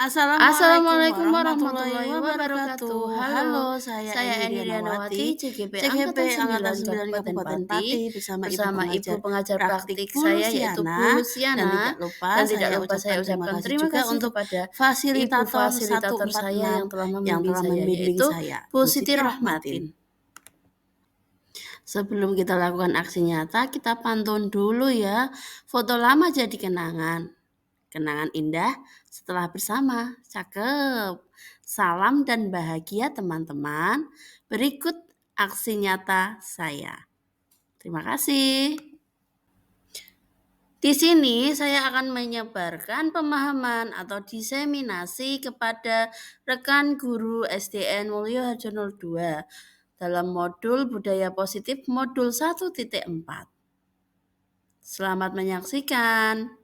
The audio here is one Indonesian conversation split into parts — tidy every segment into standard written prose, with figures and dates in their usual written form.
Assalamualaikum Assalamualaikum warahmatullahi warahmatullahi wabarakatuh. wabarakatuh. Halo, Halo, saya saya Eni Eni Rianawati, Rianawati, CGP Angkatan CGP Angkatan 9 9 Kabupaten Kabupaten Pati, Pati bersama Ibu bersama Ibu pengajar pengajar praktik praktik saya yaitu Bu Luciana, dan Luciana, tidak lupa dan tidak saya lupa saya ucapkan terima ucapkan kasih terima juga kasih untuk kepada Ibu fasilitator fasilitator saya 146 yang telah yang membimbing telah saya membimbing yaitu saya, Bu Bu Siti Siti Rahmatin. Rahmatin. Sebelum kita lakukan aksi nyata, kita pantun dulu ya. Foto lama jadi kenangan. Kenangan indah setelah bersama. Cakep. Salam dan bahagia teman-teman. Berikut aksi nyata saya. Terima kasih. Di sini saya akan menyebarkan pemahaman atau diseminasi kepada rekan guru SDN Mulyo Harjono 2 dalam modul Budaya Positif modul 1.4. Selamat menyaksikan.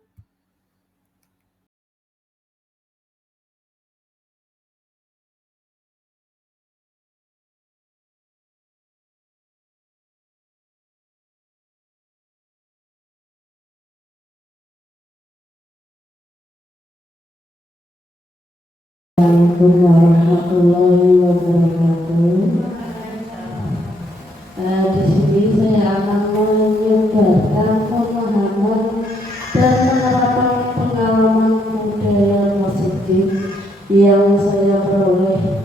Assalamualaikum warahmatullahi wabarakatuh. Di sini saya akan menyebarkan pemahaman dan penerapan pengalaman budaya positif yang saya peroleh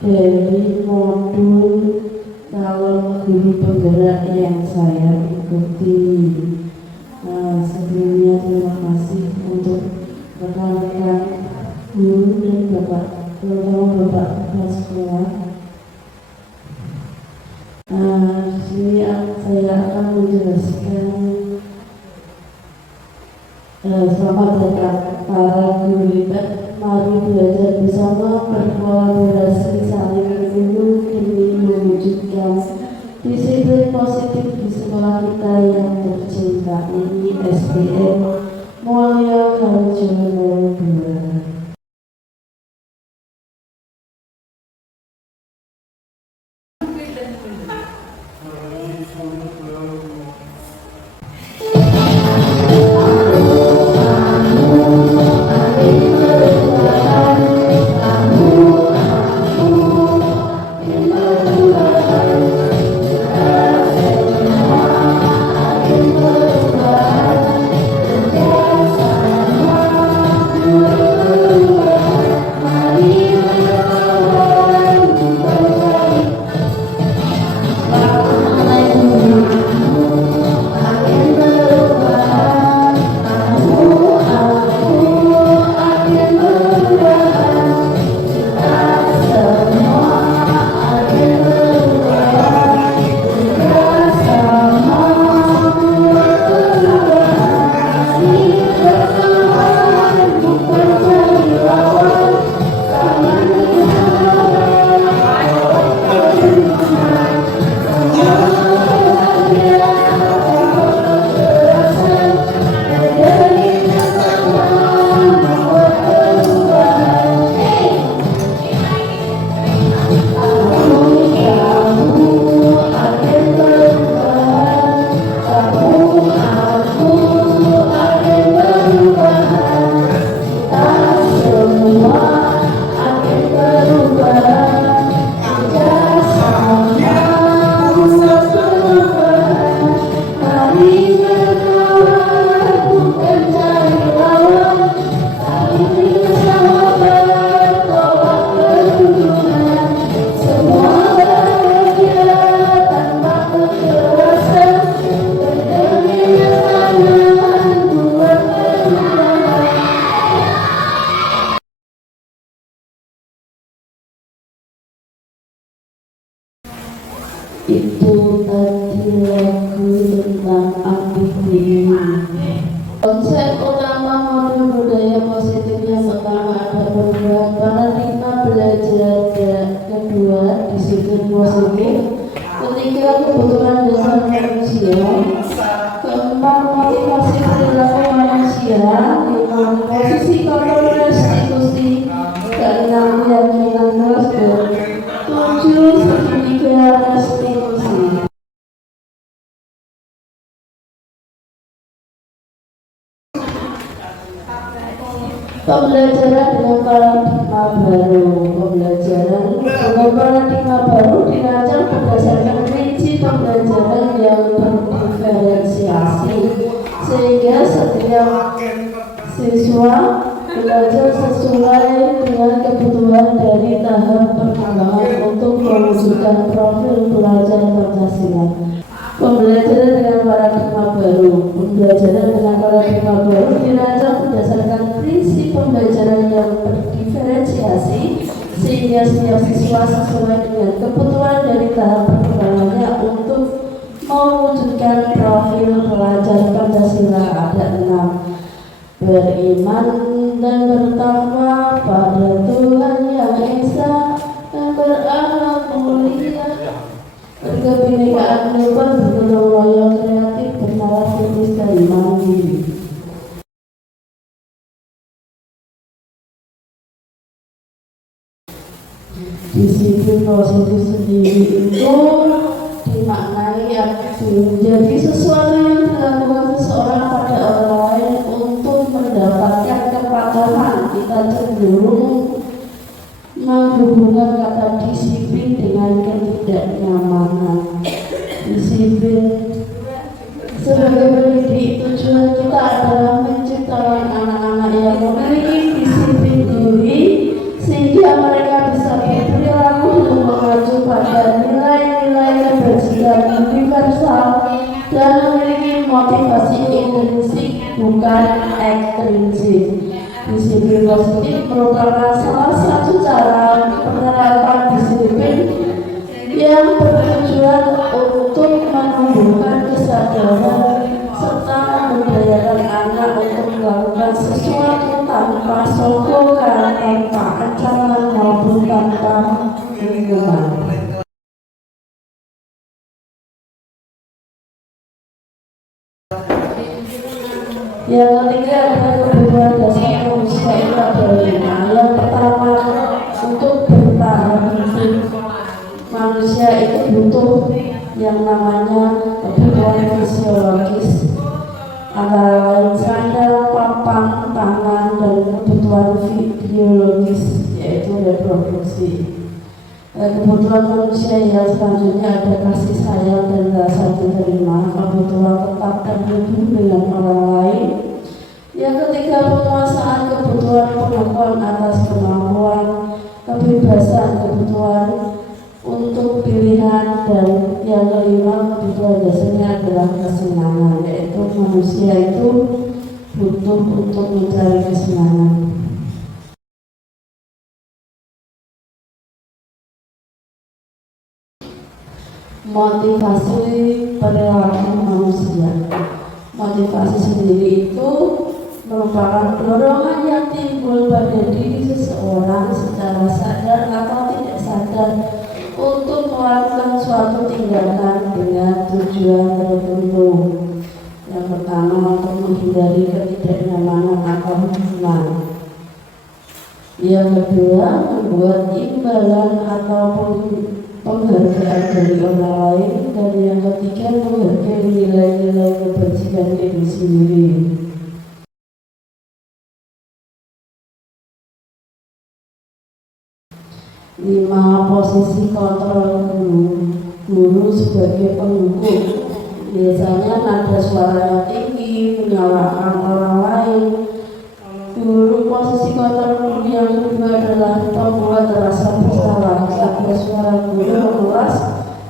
dari modul calon guru penggerak yang saya ikuti. Sebelumnya terima kasih untuk rekan-rekan guru dan bapak, terutama bapak kepala sekolah. Di sini saya akan menjelaskan selamat datang para guru hebat. Mari belajar bersama, berkolaborasi, saling menunggu demi mewujudkan disiplin positif di sekolah kita yang tercinta ini, SDN Mulyo Harjono 2. Itu tadi lagu tentang ambisi. Konsep utama modul budaya positif yang pertama ada penerima belajar, kedua disiplin positif, ketiga kebutuhan dasar manusia, keempat motivasi perilaku manusia, lima posisi konstitusi, keenam keyakinan dan tujuh segitiga restitusi. Pembelajaran dengan para baru. Pembelajaran dengan paradigma baru dirancang berdasarkan prinsip pembelajaran yang berdiferensiasi, sehingga setiap siswa belajar sesuai dengan kebutuhan dari tahap perkembangan untuk mewujudkan profil belajar Pancasila. Pembelajaran dengan paradigma baru. Pembelajaran dengan paradigma baru dirancang berdasarkan prinsip pembelajaran yang berdiferensiasi, sehingga setiap siswa sesuai dengan kebutuhan dari tahap perkembangannya untuk mewujudkan profil pelajar Pancasila. Ada 6. Beriman dan bertakwa pada Tuhan Yang Esa dan berakhlak mulia, berkebinekaan hebat, bergotong royong, kreatif, bernalar kritis, dan mandiri. Disiplin positif sendiri itu dimaknai menjadi sesuatu yang dilakukan seseorang pada orang lain untuk mendapatkan kepatuhan. Kita cenderung menghubungkan kata disiplin dengan ketidaknyamanan. Disiplin sebagai pendidik, tujuan kita adalah menciptakan anak-anak yang memiliki disiplin diri, sehingga mereka bisa berperilaku yang mengacu pada nilai-nilai kebajikan universal dan memiliki motivasi intrinsik bukan ekstrinsik. Disiplin positif merupakan salah satu cara penerapan disiplin yang bertujuan untuk menumbuhkan kesadaran serta memberdayakan anak untuk melakukan sesuatu tanpa sokongan, tanpa ancaman maupun tanpa hukuman. Yang ketiga adalah kebutuhan dasar manusia itu ada 5. Yang pertama, untuk bertahan hidup, manusia itu butuh yang namanya kebutuhan fisiologis, antara lain sandal, papan, tangan, dan kebutuhan biologis yaitu reproduksi. Kebutuhan manusia yang selanjutnya ada kasih sayang dan rasa diterima, kebutuhan tetap dan hidup dengan orang lain. Yang ketiga, penguasaan kebutuhan pengakuan atas kemampuan, kebebasan, kebutuhan untuk pilihan, dan yang kelima, kebutuhan dasarnya adalah kesenangan, yaitu manusia itu butuh untuk mencari kesenangan. Motivasi perilaku manusia. Motivasi sendiri itu merupakan dorongan yang timbul pada diri seseorang secara sadar atau tidak sadar untuk melakukan suatu tindakan dengan tujuan tertentu. Yang pertama, untuk menghindari ketidaknyamanan atau hukuman. Yang kedua, membuat imbalan ataupun penghargaan dari orang lain. Dan yang ketiga, menghargai nilai-nilai kebajikan diri sendiri. Lima, posisi kontrol guru sebagai penghukum. Biasanya nada suara yang tinggi, menyalahkan orang lain. Guru posisi kontrol guru yang kedua adalah membuat rasa bersalah. Ada suara guru menguras,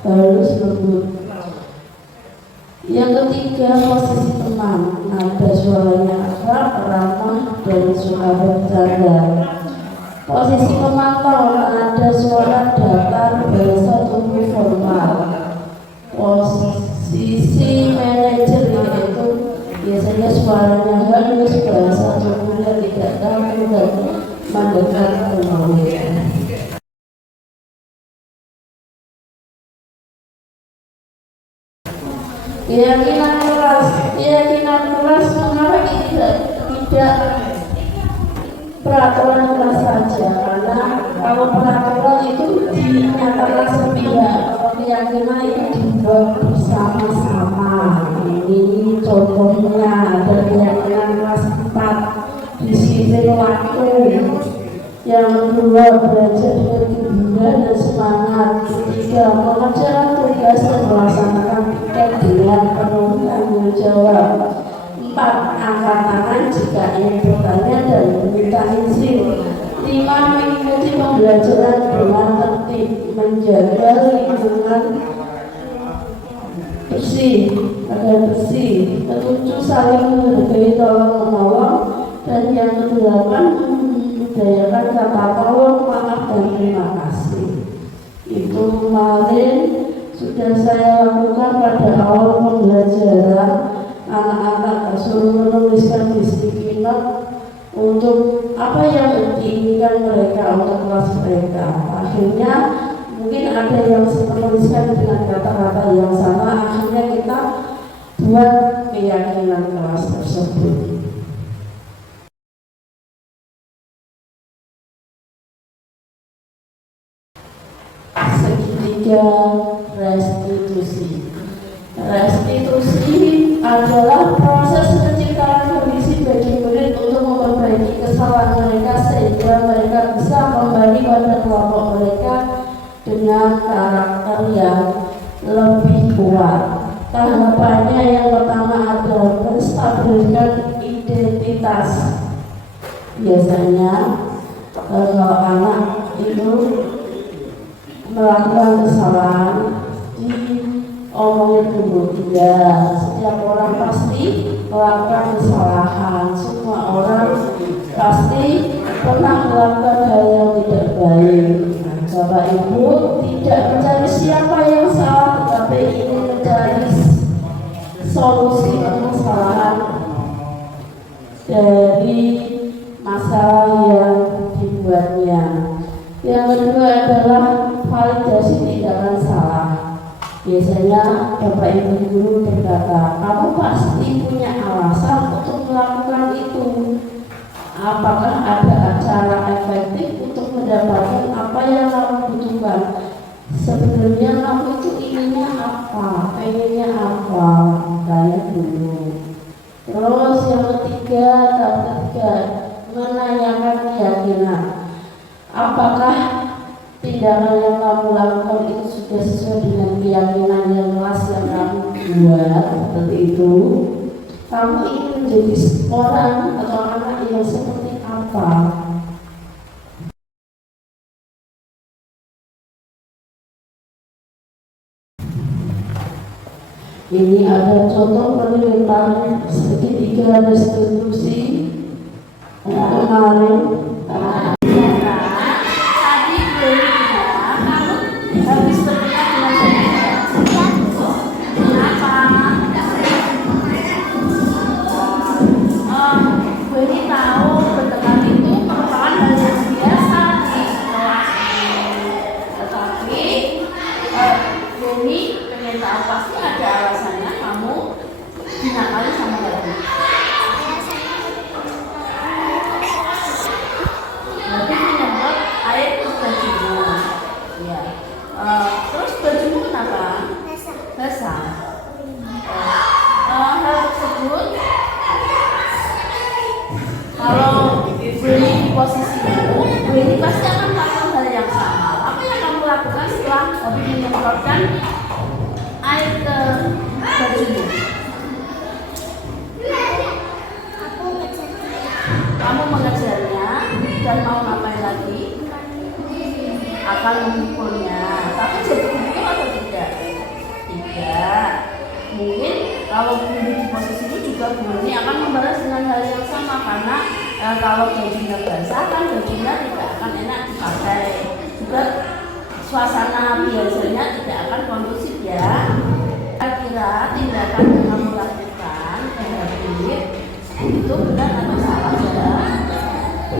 halus, lembut. Yang ketiga, posisi teman. Nada suaranya akrab, ramah, dan suka bercanda. Posisi pemantau, ada suara datar, bahasa tubuh formal. Posisi manajer yaitu biasanya suaranya halus, bahasa tubuhnya tidak kaku dan mendekat kemauan. Keyakinan keras mengapa tidak peraturan kelas saja, karena kalau peraturan itu dinyatakan sepihak, kalau keyakinan itu dibuat bersama-sama. Ini contohnya ada keyakinan kelas 4, disiplin waktu. Yang kedua, belajar dengan gembira dan semangat. Ketiga, mengerjakan tugas dan melaksanakan piket dengan penuh tanggung jawab. 4. Angkat tangan jika ingin bertanya dan meminta izin. 5. Mengikuti pembelajaran dengan tertib, menjaga lingkungan bersih agar bersih. 7. Saling menghargai tolong menolong. Dan yang ke-8, membudayakan kata tolong, maaf, dan terima kasih. Itu kemarin sudah saya lakukan pada awal pembelajaran. Anak-anak suruh menuliskan di sticky note untuk apa yang diinginkan mereka untuk kelas mereka. Akhirnya mungkin ada yang menuliskan dengan kata-kata yang sama. Akhirnya kita buat keyakinan kelas tersebut. Segitiga restitusi. Restitusi adalah proses penciptaan kondisi bagi murid untuk memperbaiki kesalahan mereka sehingga mereka bisa kembali pada kelompok mereka dengan karakter yang lebih kuat. Tahapannya yang pertama adalah menstabilkan identitas. Biasanya kalau anak itu melakukan kesalahan diomongin dulu. Tidak, setiap orang pasti melakukan kesalahan. Semua orang pasti pernah melakukan hal yang tidak baik. Bapak Ibu tidak mencari siapa yang salah, tetapi ingin mencari solusi permasalahan dari masalah yang dibuatnya. Yang kedua adalah validasi tindakan salah. Biasanya Bapak Ibu guru berkata, kamu pasti punya alasan untuk melakukan itu. Apakah ada cara efektif untuk mendapatkan apa yang kamu butuhkan? Sebenarnya kamu itu inginnya apa? Pengennya apa? Tanya dulu. Terus yang ketiga, menanyakan keyakinan. Apakah tindakan yang kamu lakukan itu sudah sesuai dengan keyakinan yang kelas yang kamu buat? Seperti itu. Kamu ingin menjadi orang atau anak yang seperti apa? Ini ada contoh penelitian segitiga restitusi kemarin. Tadi berita kamu habis berdekat dengan saya. Kenapa? Beni tahu berdekat itu merupakan hal yang biasa di kelas ini. Tetapi Beni pengen tahu pasti ada alasannya kamu dinakali sama Beni. Berarti menyemprot air ke bajumu. Ya. Terus bajumu kenapa? Basah. Hal tersebut kalau Beni di posisimu, Beni pasti akan melakukan hal yang sama. Apa yang kamu lakukan setelah habis menyemprotkan air ke bajumu? Kamu mengejarnya dan mau ngapain lagi? Akan memukulnya. Tapi jadi pukul atau tidak? Tidak. Mungkin kalau Beni di posisi itu juga Beni akan membalas dengan hal yang sama, karena kalau bajunya basah kan bajunya tidak akan enak dipakai. Juga suasana biasanya tidak akan kondusif ya. Kira-kira tindakan yang kamu lakukan itu benar atau salah ya?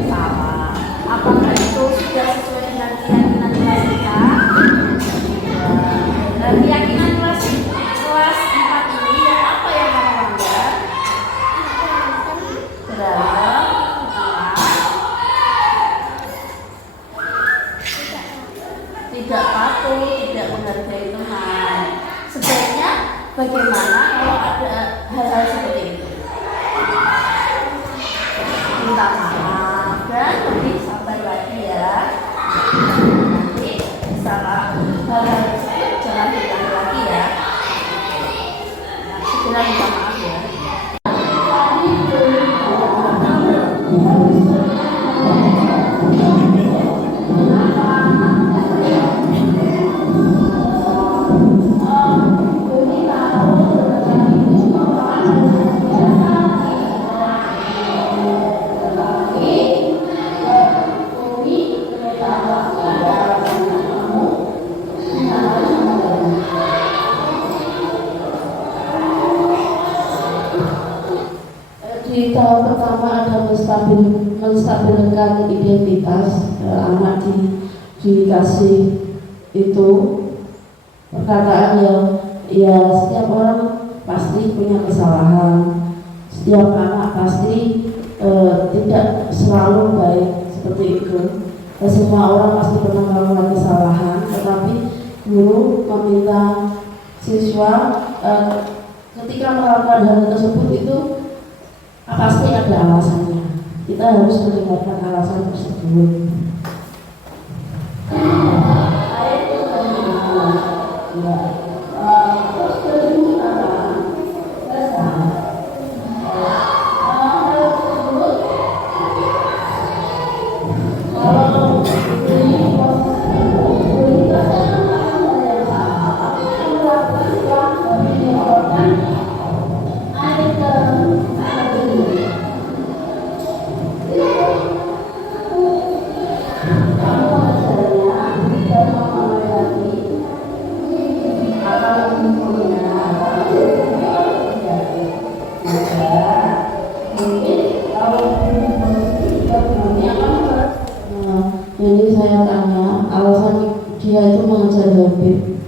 Salah. Apakah itu sudah sesuai dengan keyakinan kelas kita? Dan keyakinan kelas 4 ini ya apa yang kamu langgar? Berantem, tidak patuh, tidak menghargai teman. Sebaiknya bagaimana kalau ada hal-hal seperti itu? Minta maaf dan lebih sabar lagi Nanti salah hal jangan diulangi lagi ya. Segera minta maaf ya. Di tahap pertama ada menstabilkan identitas anak dikasih itu perkataan yang ya setiap orang pasti punya kesalahan, setiap anak pasti tidak selalu baik seperti itu. Semua orang pasti pernah melakukan kesalahan, tetapi guru meminta siswa ketika melakukan hal tersebut itu pasti ada alasannya. Kita harus mendengarkan alasan tersebut. Jadi saya tanya alasan dia itu mengejar Habib,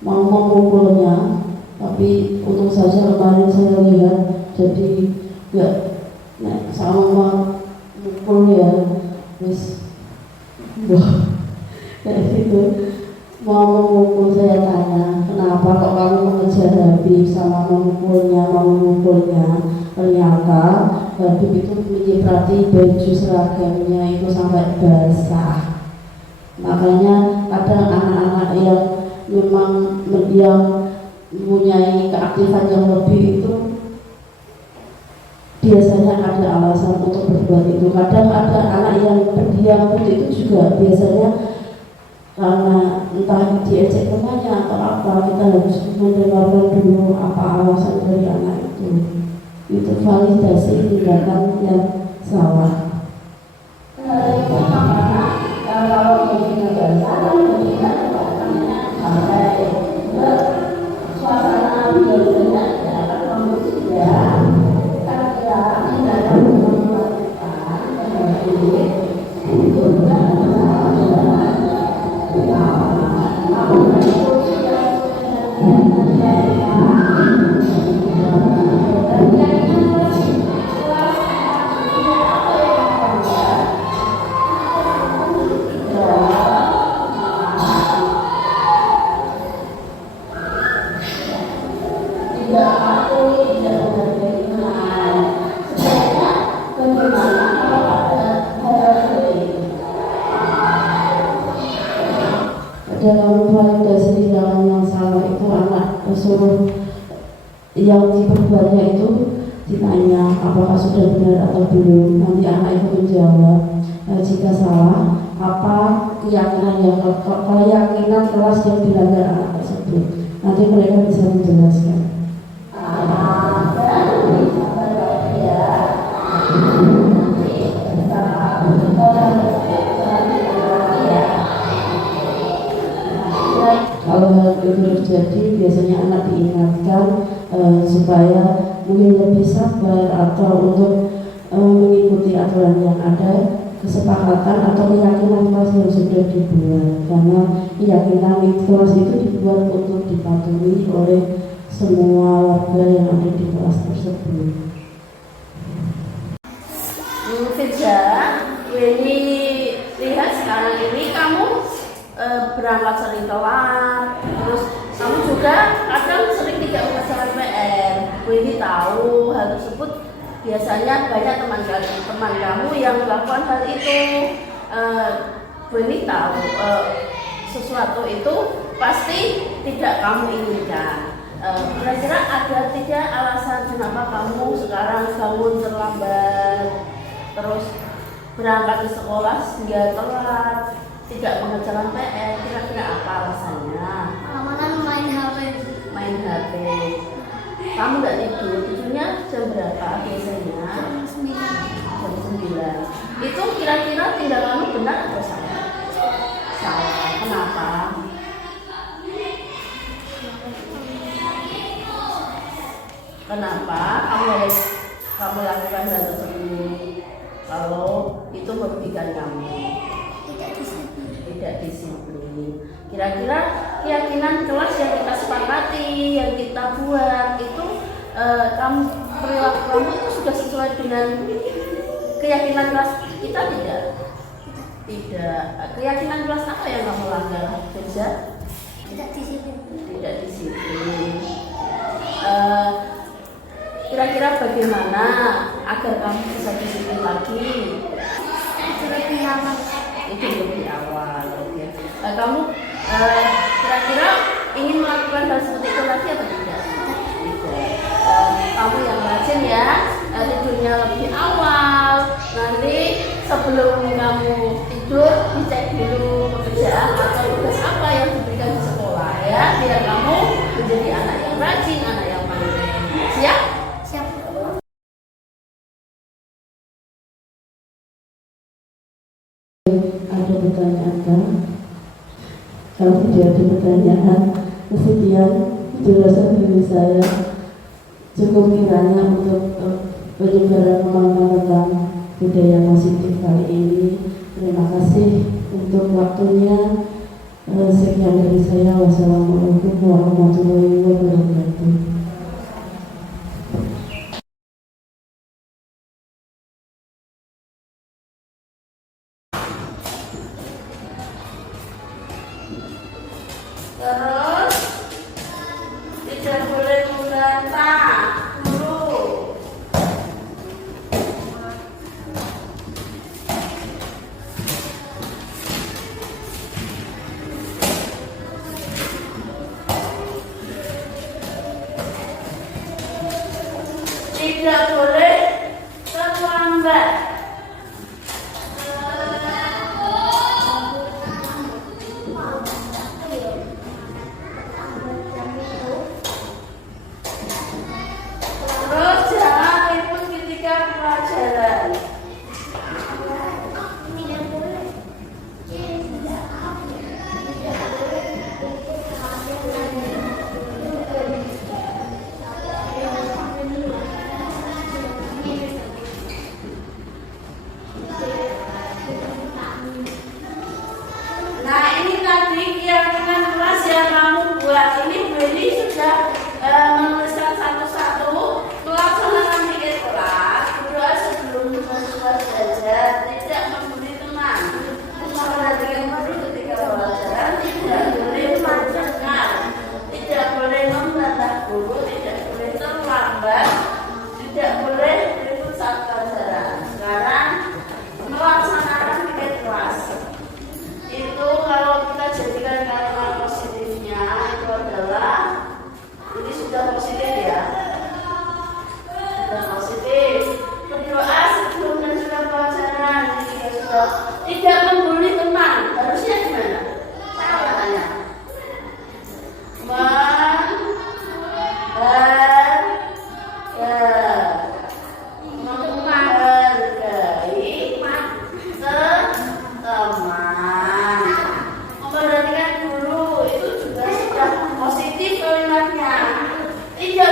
mau memukulnya, tapi untung saja kemarin saya lihat jadi nggak sama memukul ya, terus kayak gitu. Mau memukul, saya tanya kenapa kok kamu mengejar Habib sama memukulnya. Ternyata Habib itu menyiprati baju seragamnya itu sampai basah. Makanya kadang anak-anak yang memang yang mempunyai keaktifan yang lebih itu biasanya ada alasan untuk berbuat itu. Kadang ada anak yang pendiam pun itu juga biasanya karena entah diejek temannya atau apa. Kita harus mendengarkan dulu apa alasan dari anak itu. Itu validasi tindakan yang salah. Kalau mungkin salah, mungkin sampai suasana biasanya dapat manusia karena tindakan dalam validasi tindakan yang salah itu anak suruh yang diperbuatnya itu ditanya apakah sudah benar atau belum. Nanti anak itu menjawab jika salah apa keyakinan kelas yang dilanggar anak tersebut. Nanti mereka bisa menjelaskan. Kalau hal itu terjadi, biasanya anak diingatkan supaya mungkin lebih sabar atau untuk mengikuti aturan yang ada, kesepakatan atau keyakinan kelas yang sudah dibuat. Karena keyakinan kelas itu dibuat untuk dipatuhi oleh semua warga yang ada di kelas tersebut. Firza, ini lihat sekarang ini kamu berangkat sering telat, terus kamu juga kadang sering tidak mengerjakan PR. Ini tahu hal tersebut biasanya banyak teman kamu yang melakukan hal itu. Bu ini tahu sesuatu itu pasti tidak kamu inginkan. Kira-kira ada tidak alasan kenapa kamu sekarang bangun terlambat, terus berangkat ke sekolah sehingga telat, tidak mengerjakan PR? Kira-kira apa alasannya? Amanan main HP. Main HP. Kamu nggak tidur? Tidurnya jam berapa biasanya? Jam 9. Itu kira-kira tindakanmu benar atau salah? Salah. Kenapa? Kenapa kamu lakukan hal tersebut? Kalau itu merugikan kamu, tidak disiplin. Kira-kira keyakinan kelas yang kita sepakati, yang kita buat itu, perilaku kamu itu sudah sesuai dengan keyakinan kelas kita tidak? Tidak. Keyakinan kelas apa yang kamu langgar, Firza? Tidak disiplin. Tidak disiplin. Kira-kira bagaimana agar kamu bisa disiplin lagi? Itu lebih awal. Itu lebih awal, oke. Kamu kira-kira ingin melakukan hal seperti itu lagi atau tidak? Tidak. Kamu yang rajin ya, tidurnya lebih awal. Nanti sebelum kamu tidur dicek dulu pekerjaan atau tugas apa yang diberikan di sekolah ya, biar kamu menjadi anak yang rajin, anak yang mandiri. Siap? Siap. Ada pertanyaan kan? Kalau tidak ada pertanyaan, kesekian penjelasan dari saya. Cukup kiranya untuk penyebaran pemahaman tentang budaya positif kali ini. Terima kasih untuk waktunya. Sekian dari saya. Wassalamualaikum warahmatullahi wabarakatuh. Terus tidak boleh membantah guru. Tidak boleh terlambat. Terus jangan ribut ketika pelajaran. Nah ini tadi keyakinan kelas yang kamu buat. Ini Beli sudah menuliskan satu-satu. Melaksanakan tiket kelas. Berdoa sebelum mahasiswa belajar. Tidak memberi teman. Memperhatikan guru ketika pelajaran. Tidak boleh mendengar. Tidak boleh membantah guru. Tidak boleh terlambat. Tidak boleh berikut saat pelajaran. Sekarang melaksanakan tiket kelas. Itu kalau kita jadikan kalimat positifnya itu adalah, ini sudah positif ya, sudah positif. Berdoa sebelum dan sudah pelajaran. Ini juga sudah tidak membuli teman. Harusnya gimana? Saya tanya. Memperhatikan guru itu juga sudah positif kalimatnya. Tidak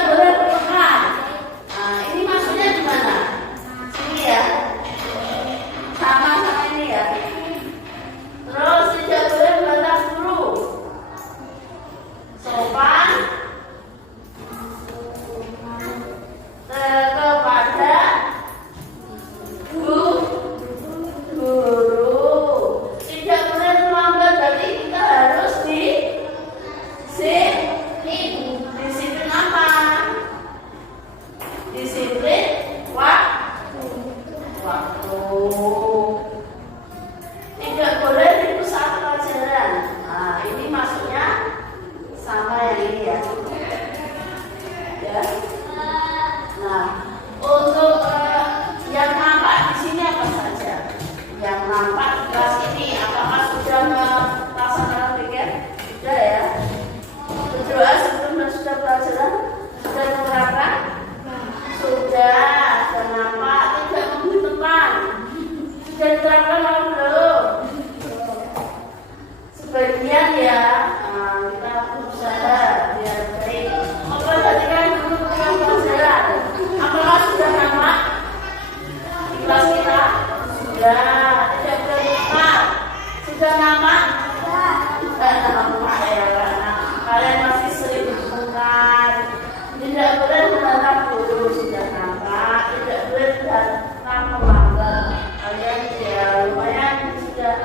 tidak boleh menatap guru sudah nampak, tidak boleh datang melanggar. Kalian ya lumayan sudah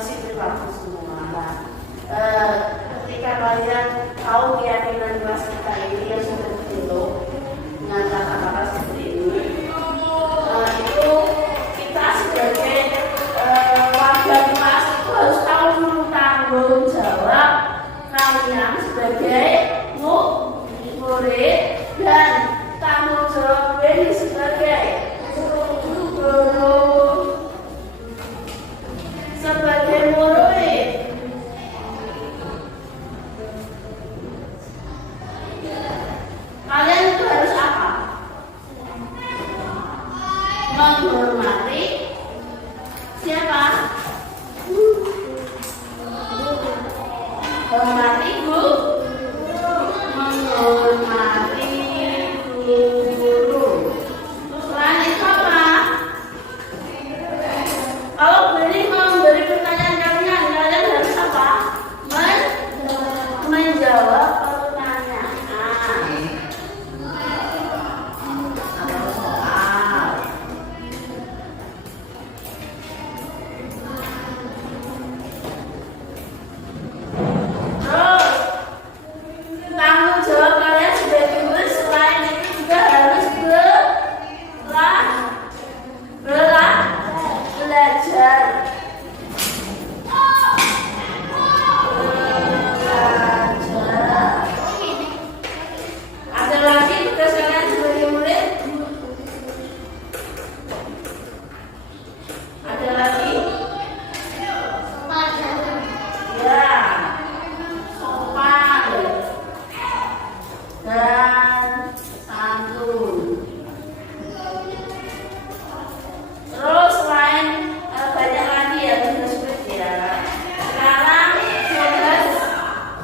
disiplin waktu semua. Ketika kalian tahu keyakinan kelas kita ini yang sudah dibentuk dengan kata-kata seperti ini, itu kita sebagai warga kelas itu harus tahu dulu tanggung jawab kalian sebagai murid dan tanggung jawab ini sebagai guru, sebagai murid. Kalian itu harus apa? Menghormati siapa? Menghormati guru. Menghormati guru. Selain itu apa? Kalau memberi pertanyaan kalian harus apa? Menjawab pertanyaan. Atau soal. Terus tanggung jawab kalian sebagai murid selain itu juga harus belajar. Ada lagi tugas kalian sebagai murid? Ada lagi? Ya, sopan dan santun. Terus selain banyak lagi ya tugas-tugas ya. Sekarang tugas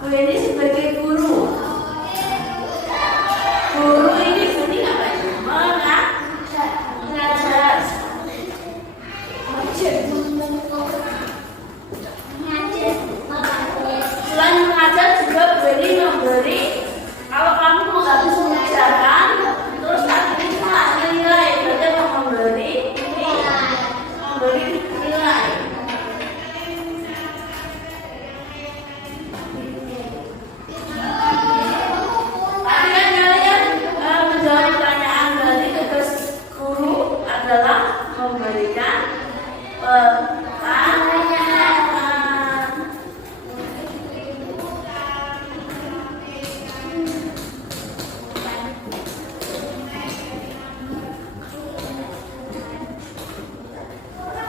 Bu ini sebagai guru. Guru ini bunyi apa itu? Mengajar. Selain mengajar juga Bu ini memberi. Kalau kamu nggak bisa mengajarkan, terus tak bisa nilai, berarti mau memberi nilai. Tadi kan kalian menjawab pertanyaan, berarti tugas guru adalah memberikan pertanyaan.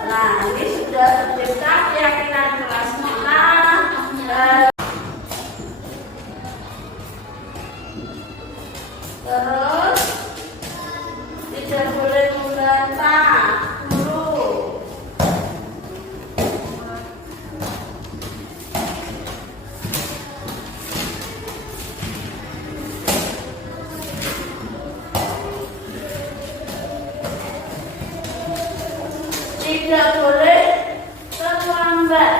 Nah, ini sudah tercipta keyakinan kelas kita. Terus tidak boleh membantah guru. Tidak boleh terlambat.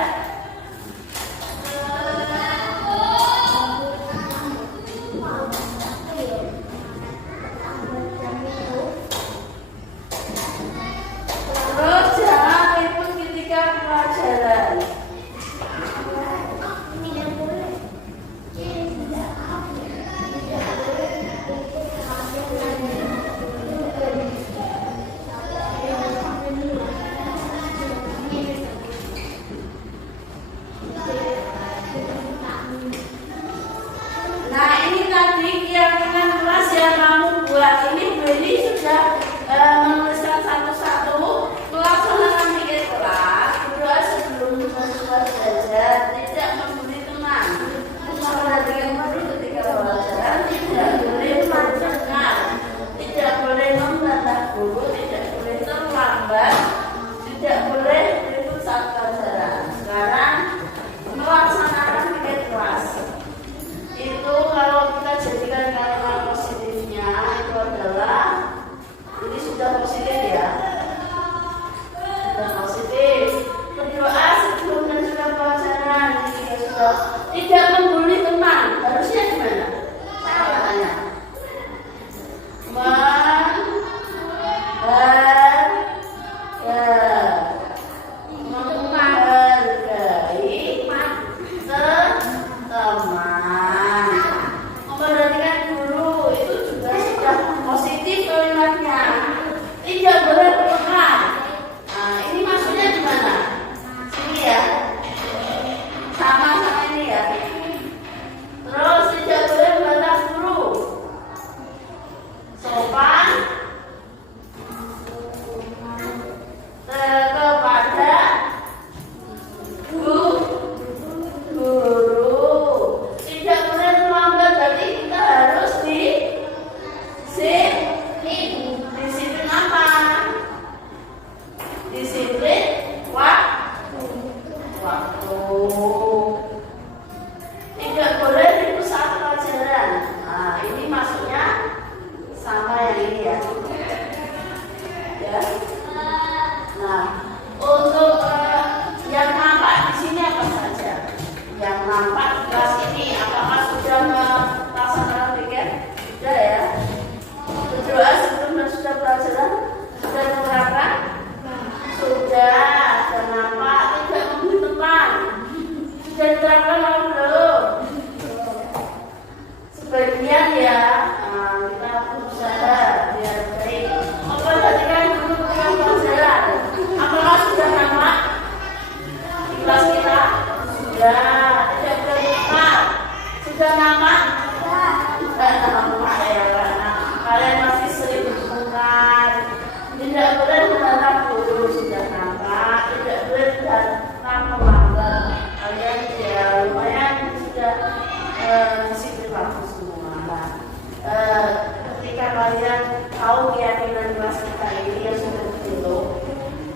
Terus jangan ribut ketika pelajaran. Nah, ini tadi keyakinan kelas yang kamu buat ini Beli sudah menuliskan satu-satu melaksanakan pikir kelas. Berdoa sebelum masuk belajar, tidak memberi teman, memperhatikan guru ketika pelajaran, tidak boleh mendengar, tidak boleh membantah guru, tidak boleh terlambat, tidak boleh ribut saat pelajaran. Sekarang melaksanakan pikir kelas. Itu kalau kita jadikan kalimat positifnya itu adalah kalian ya, kita berusaha biar baik. Memperhatikan guru punya pelajaran. Apakah sudah nama di kelas kita? Sudah. Tidak lupa. Sudah nama? Sudah nama ya. Kalian masih sering bertengkar. Tidak boleh menentang guru. Sudah nama. Tidak boleh datang melanggar. Kalian ya lumayan sudah disiplin waktu semua. Ketika kalian tahu keyakinan kelas kita ini yang sudah dibentuk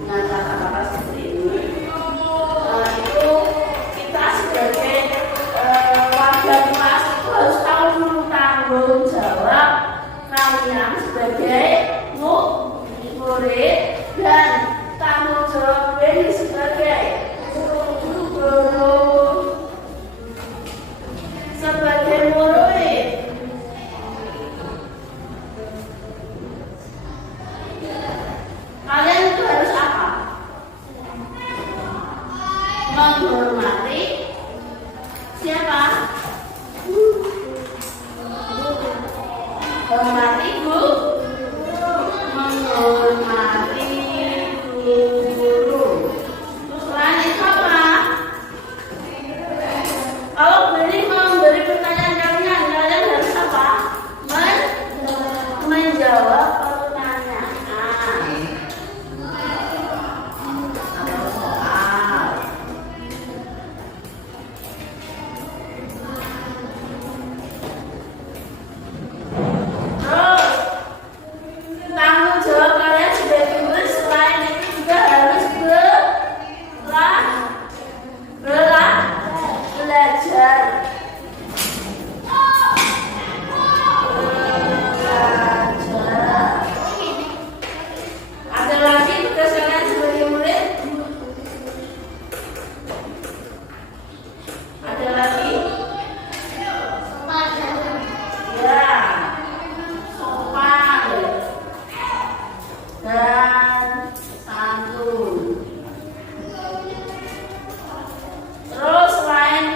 dengan kata-kata seperti ini, itu kita sebagai warga kelas itu harus tahu dulu tanggung jawab kalian sebagai murid dan tanggung jawab ini sebagai guru, sebagai murid. Kalian itu harus apa? Menghormati siapa? Menghormati guru. Menghormati guru. Selain itu apa? Kalau memberi pertanyaan kalian harus apa? Menjawab pertanyaan. Terus tanggung jawab kalian sebagai murid selain itu juga harus belajar. Ada lagi tugas kalian sebagai murid? Ada lagi? Ya, sopan dan santun. Terus selain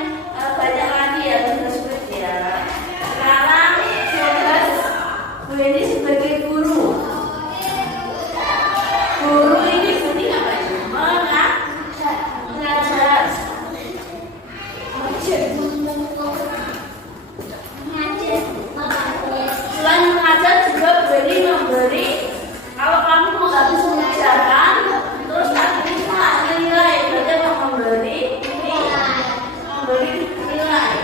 banyak lagi ya tugas-tugas ya. Sekarang tugas Bu ini sebagai guru. Guru ini bunyi apa ya? Mengajar. Selain mengajar juga memberi. Kalau kamu nggak bisa mengajarkan, terus nanti bisa nilai. Berarti memberi nilai.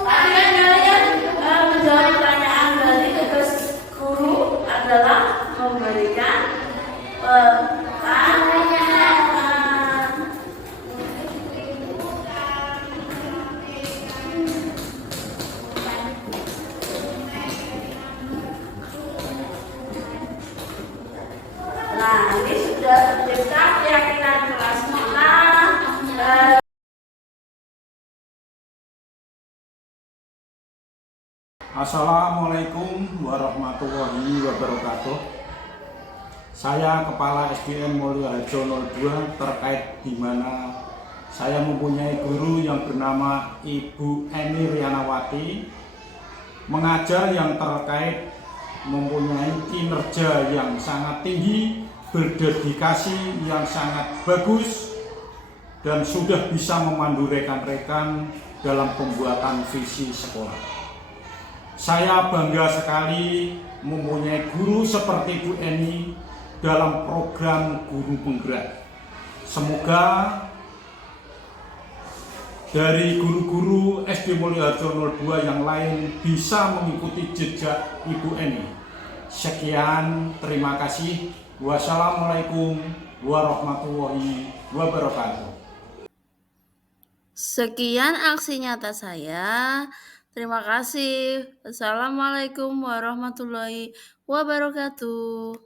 Tadi kan kalian menjawab pertanyaan dari tugas guru adalah memberikan pertanyaan. Nah, ini sudah tercipta keyakinan kelas kita. Assalamualaikum warahmatullahi wabarakatuh. Saya Kepala SDN Mulyoharjo 02 terkait di mana saya mempunyai guru yang bernama Ibu Eni Rianawati, mengajar yang terkait mempunyai kinerja yang sangat tinggi, berdedikasi yang sangat bagus, dan sudah bisa memandu rekan-rekan dalam pembuatan visi sekolah. Saya bangga sekali mempunyai guru seperti Bu Eni dalam program Guru Penggerak. Semoga dari guru-guru SD Mulyoharjo 02 yang lain bisa mengikuti jejak Ibu Eni. Sekian, terima kasih. Wassalamualaikum warahmatullahi wabarakatuh. Sekian aksi nyata saya. Terima kasih. Assalamualaikum warahmatullahi wabarakatuh.